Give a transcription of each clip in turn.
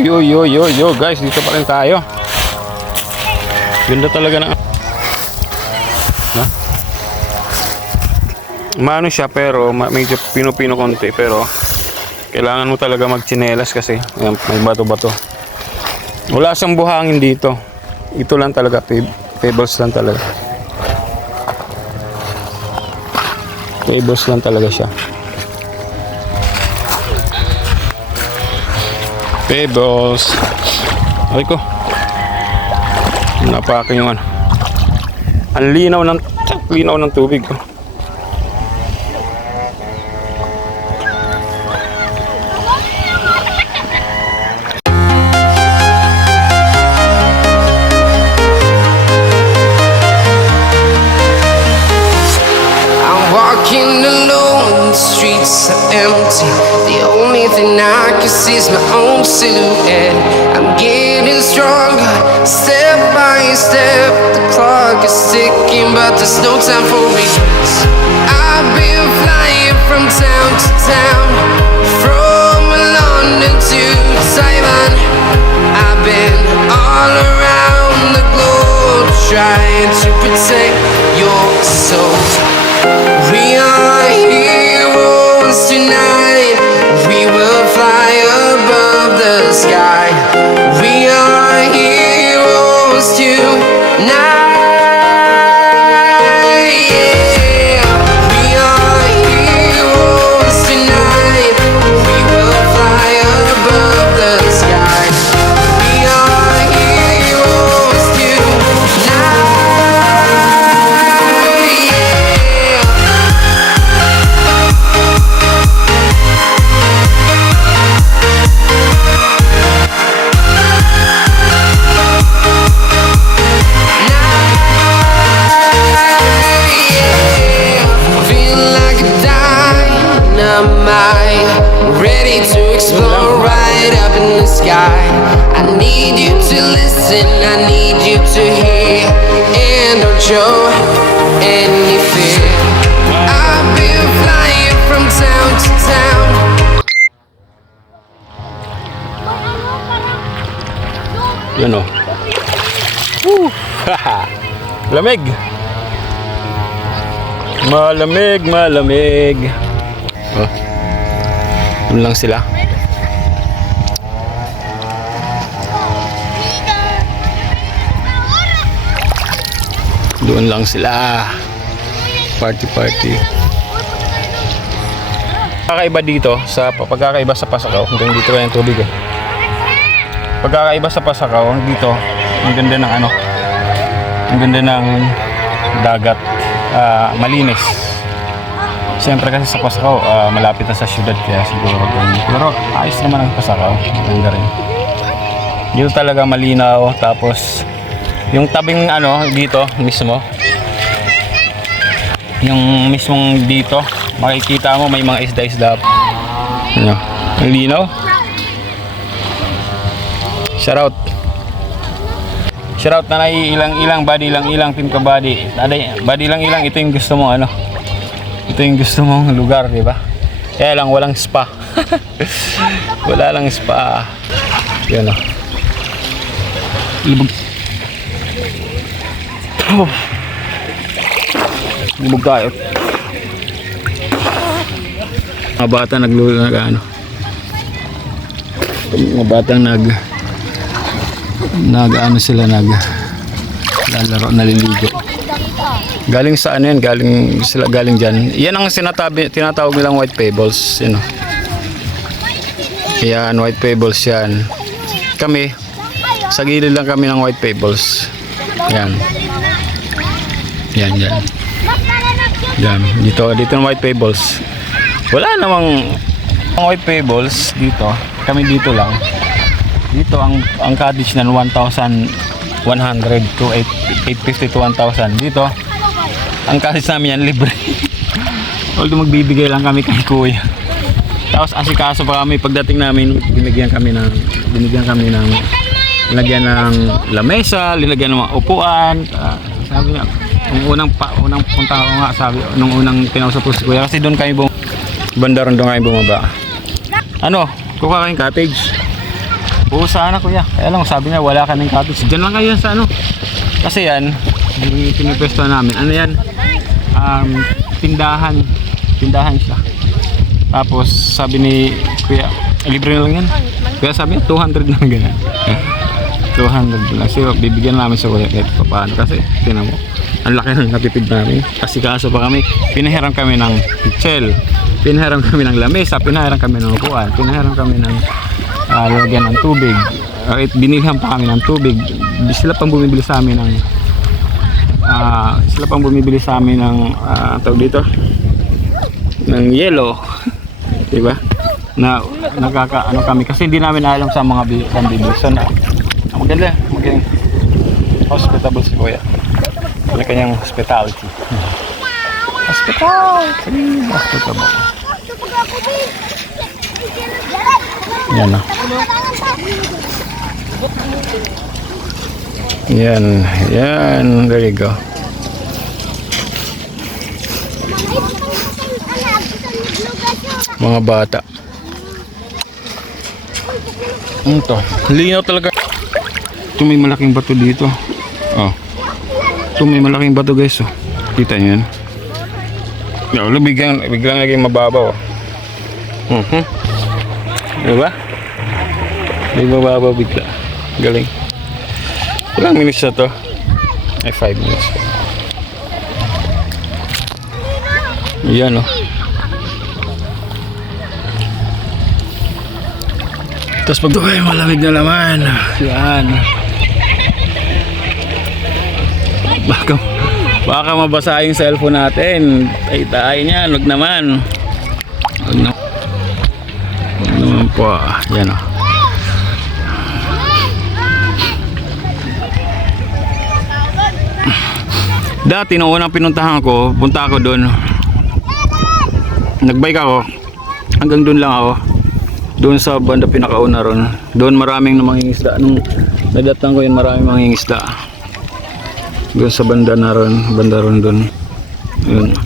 Yo guys, dito pa rin tayo. Ganda talaga na. Na? Maano siya pero medyo pino-pino konti pero kailangan mo talaga magtsinelas kasi ayan, may bato-bato. Wala siyang buhangin dito. Ito lang talaga, pebbles lang talaga. Pebbles lang talaga siya. Pebbles. Ay ko. Napaka yung ano. Ang linaw ng tubig ko. Walking alone, the streets are empty. The only thing I can see is my own silhouette. I'm getting stronger, step by step. The clock is ticking, but there's no time for regrets. I've been flying from town to town, from London to Taiwan. I've been all around the globe, trying to protect your soul. We are heroes tonight. We will fly above the sky. We are heroes tonight. Yeah. We are heroes tonight. We will fly above the sky. We are heroes tonight. Ready to explore right up in the sky. I need you to listen, I need you to hear, and don't show any fear. I've been flying from town to town. Yun o. Lamig. Malamig. Oh. Doon lang sila. Doon lang sila. Party. Pagkakaiba dito sa pagkakaiba sa Pasakaw, hanggang dito lang yung tubig eh. Pagkakaiba sa Pasakaw, dito ang ganda ng ano. Ang ganda ng dagat, malinis. Siyempre kasi sa Pasakaw, malapit na sa syudad kaya siguro ganyan. Pero ayos naman ang Pasakaw, ganda rin. Dito talaga malinaw, tapos yung tabing ano dito mismo, yung mismong dito, makikita mo may mga isda-isda. Ano, ang linaw. Shoutout na ilang body ilang team ka body. Body ilang ito yung gusto mo ano. Ito yung gusto mong lugar, di ba? Kaya lang walang spa. Wala lang spa. Yan o. Libog. Libog tayo. Mga bata ano. Mga bata lalaro, naliligo. Galing sa ano yan, galing dyan. Yan ang tinatawag nilang white pebbles, you know. Yan, white pebbles yan. Kami, sa gilid lang kami ng white pebbles. Yan. Yan. Yan, dito ng white pebbles. Wala namang white pebbles dito. Kami dito lang. Dito ang cottage na 1,100 to 850 to 1,000. Dito ang cottage namin yan libre. Although magbibigay lang kami kay kuya. Tapos asikaso pa kami pagdating namin, linagyan ng lamesa, linagyan ng mga upuan. Sabi niya, unang punta ko nga, sabi nung unang kinausap ko si kuya kasi doon kami banda ron doon kami bumaba. Ano, kuha kayong cottage. Oo, sana kuya. Kaya lang, sabi niya wala kaming cottage. Diyan lang kayo sa ano. Kasi yan, yung pinipwesto namin. Ano yan? Tindahan. Tindahan siya. Tapos sabi ni kuya, libre na lang yan. Kaya sabi niya 200 na ganyan. 200 lang. So bibigyan namin sa kuya kahit paano. Kasi tinan mo, ang laki ng natipid namin. Kasi kaso pa kami, pinahiram kami ng pichel. Pinahiram kami ng lamesa. Pinahiram kami ng upuan. Pinahiram kami ng lagyan ng tubig. Binilhan pa kami ng tubig. Sila pang bumibili sa amin ng tawag dito ng yelo. Diba? Na nakakaano kami kasi hindi namin alam sa mga kandidato na maganda maging hospitable si kuya. Wala kanyang hospitality. Hospitable. Yan na. Yan, there you go. Mga bata. Ito, linaw talaga. Ito may malaking bato dito. Oh. Ito may malaking bato guys. Oh. Kita niyo yan? Biglang naging mababaw. Diba? May mababaw bigla. Galing. Ilang minutes na to? Ay 5 minutes. Yan oh. Tapos pag ay malamig na naman. Yan. Baka mabasa yung cellphone natin. Tay niyan, wag naman. Wag naman po. Yan oh. Dati nung unang pinuntahan ko, punta ako doon. Nagbike ako. Hanggang doon lang ako. Doon sa banda pinakauna ron. Doon maraming mangingisda. Nung nadatang ko yun, maraming mangingisda. Doon sa banda na ron. Banda ron doon. Yun.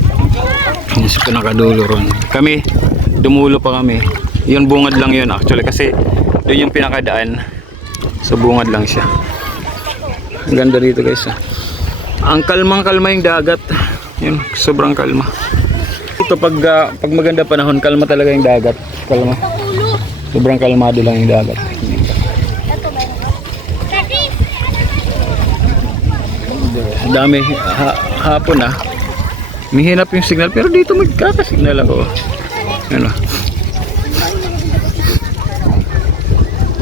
Yung sa pinakadulo ron. Kami, dumulo pa kami. Yun bungad lang yun actually. Kasi doon yung pinakadaan. So bungad lang siya. Ang ganda dito guys. Ang kalmang-kalma yung dagat. Yun, sobrang kalma. Ito pag maganda panahon, kalma talaga yung dagat. Kalma. Sobrang kalmado lang yung dagat. Dami hapon ah. Mihinap yung signal pero dito magkakasignal ako. Ano?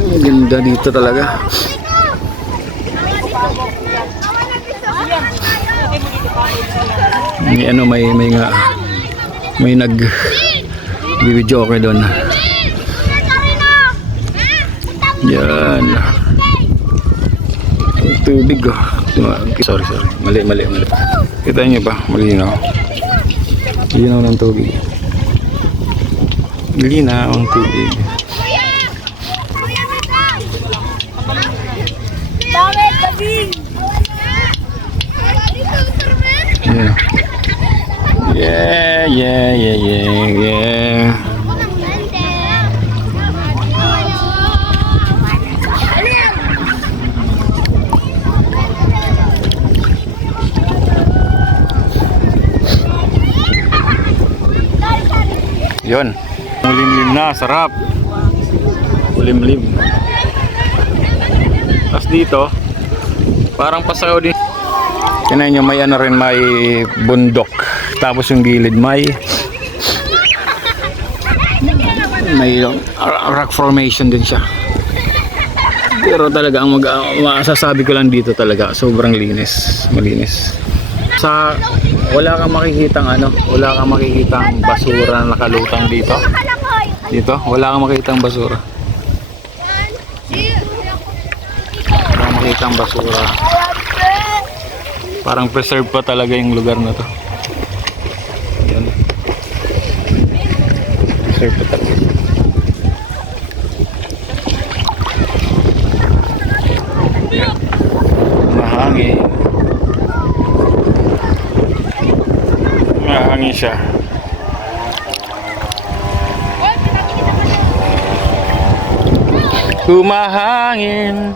Ang ganda dito talaga. May nag video okay doon. Yan. Tubig oh. Sorry. Mali. Kita niyo ba? Malinaw. Linaw ng tubig. Linaw ang tubig. Yeah. Yun. Limlim na, sarap. Limlim. Tapos dito, parang pasayaw din. Tingnan nyo, may ano rin, may bundok. Tapos yung gilid may rock formation din siya. Pero talaga ang masasabi ko lang dito talaga, sobrang malinis. Wala kang makikitang basura na nakalutang dito. Wala kang makikitang basura. Parang preserve pa talaga yung lugar na to. Yan. Preserve pa talaga. Yan. Mahangin siya. Humahangin.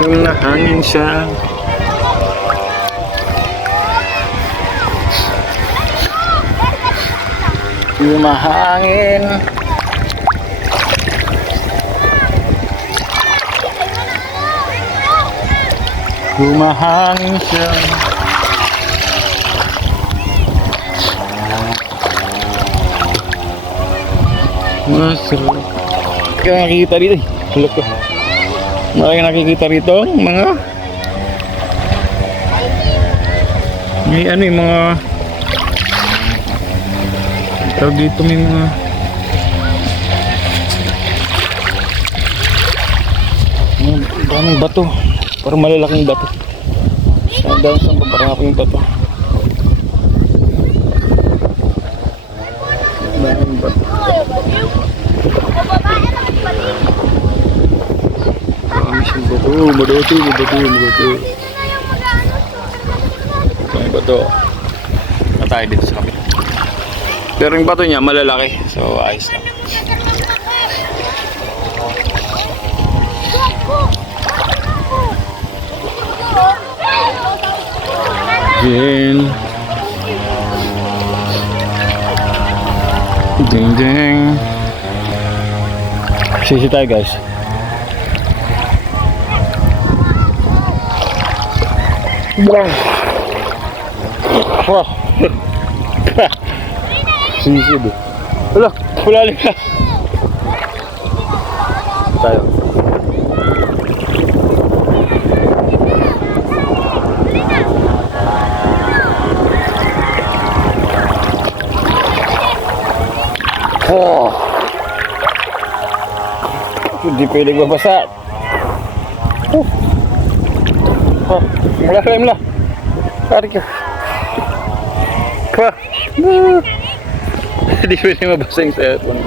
Humahangin siya. Humahangin. Humahangin siya. Masarap. Kaya nakikita dito eh. Hulog ko. Maraming nakikita rito mga may ano yung mga tawag dito, may mga daming bato, parang malalaking bato. Dahil sa paparaking bato, daming bato. Dami siyang bato, mabato. Daming bato. Na tayo dito sa kapit. Pero yung bato niya malalaki, so ayos lang. Ding ding ding. Sisi tayo guys. Wah. Sisi deh. Wala, wala ka. Tayo. Oh. Hindi pwede babasa. Mula. Tarik ka. Hindi pwede mabasa yung cellphone.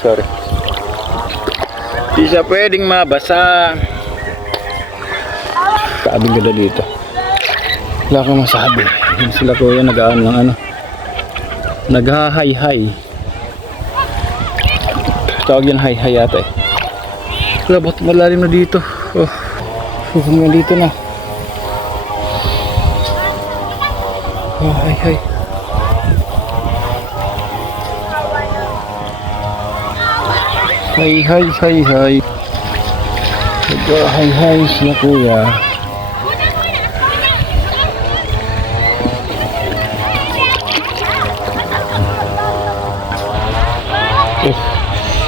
Sorry. Hindi siya pwedeng mabasa. Sabi ko na dito. Wala kang masabi. Yan sila kuya nag-aan ng ano. Nagha-hay-hay. Tawag yan hay-hay yata eh. Wala, ba't malalim na dito? Oh, hanggang dito na. Oh, hay-hay. Hay-hay. Nagha-hay-hay sila kuya.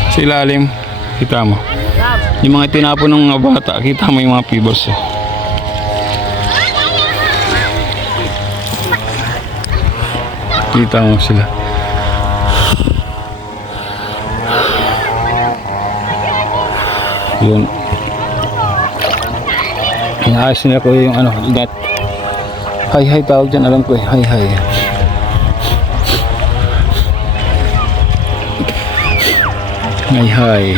Sa ilalim, kita mo yung mga tinapon ng mga bata, kita mo yung mga pebbles eh. Kita mo sila. Yun, inaayos nila ko yung ano, net. Hay-hay tawag dyan, alam ko eh, hay-hay. Hay-hay.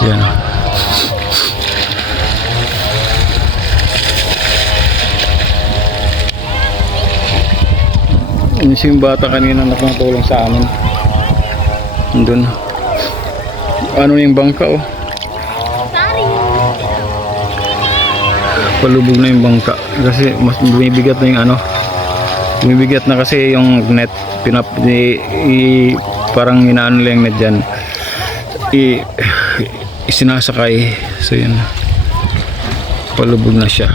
Yan. Ini yung bata kanina na nakatulong sa amin. Andun. Ano yung bangka oh. Palubog na yung bangka. Kasi mas bumibigat na yung ano. Bumibigat na kasi yung net. Parang inaano lang net dyan. Isinasakay. So yun. Palubog na siya.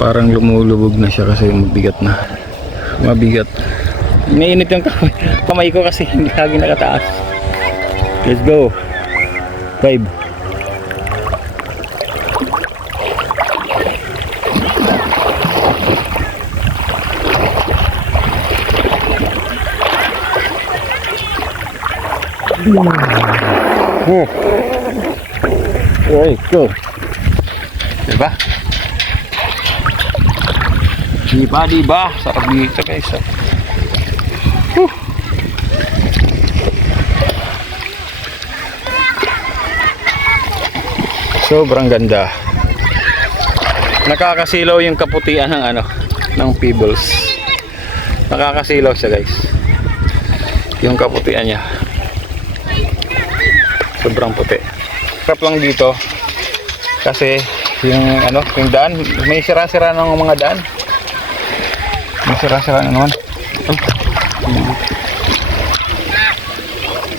Parang lumulubog na siya kasi mabigat na. Mabigat. Mainit yung kamay ko kasi hindi lagi nakataas. Let's go. 5. Alright, go. Diba? Diba? Sarap dito guys. Sobrang ganda. Nakakasilaw yung kaputian ng ano, ng pebbles. Nakakasilaw siya guys. yung kaputian niya. Sobrang puti. Sarap lang dito kasi yung ano, yung daan, may sira-sira ng mga daan. May sira-sira na naman.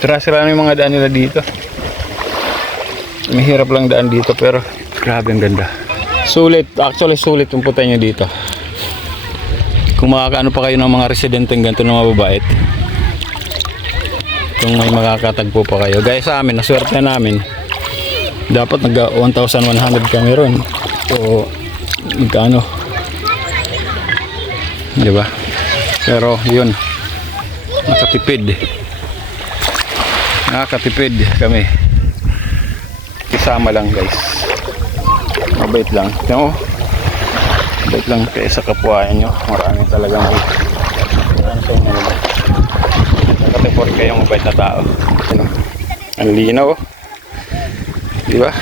Sira-sira na yung mga daan nila dito. Mahirap lang daan dito pero grabe ang ganda. Sulit, actually sulit yung puti nyo dito. Kung makakaano pa kayo ng mga residenteng ganito na mababait, kung may makakatagpo pa kayo, gaya sa amin, naswerte na namin, dapat nag 1,100 kami ron o magkano, di ba? Pero yun, nakakatipid kami, isama lang guys, mabait lang, no? Mabait lang kayo sa kapwa nyo, marami talagang nakatipor kayong mabait na tao. Ang linaw, di ba?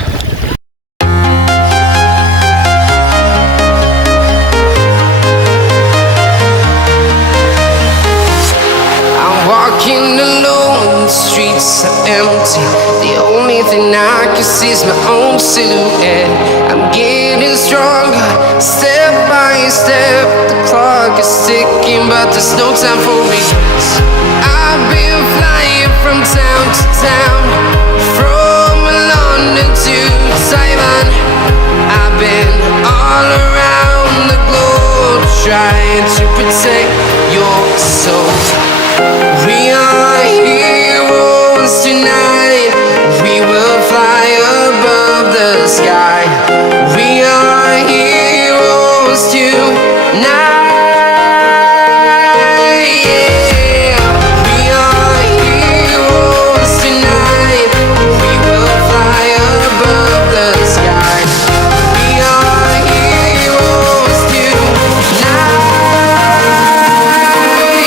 I'm walking alone, the streets are empty. The only thing I can see is my own silhouette. I'm getting stronger, step by step. The clock is ticking, but there's no time for regrets. I've been flying from town to town, from London to Taiwan. I've been all around the globe, trying to protect your soul. We are heroes tonight. We will fly above the sky. We are heroes tonight. Yeah. We are heroes tonight. We will fly above the sky. We are heroes tonight.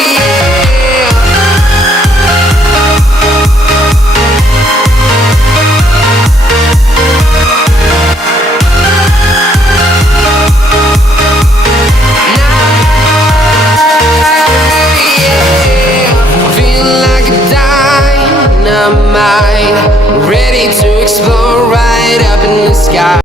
Yeah. Feel like a dynamite, ready to explode right up in the sky.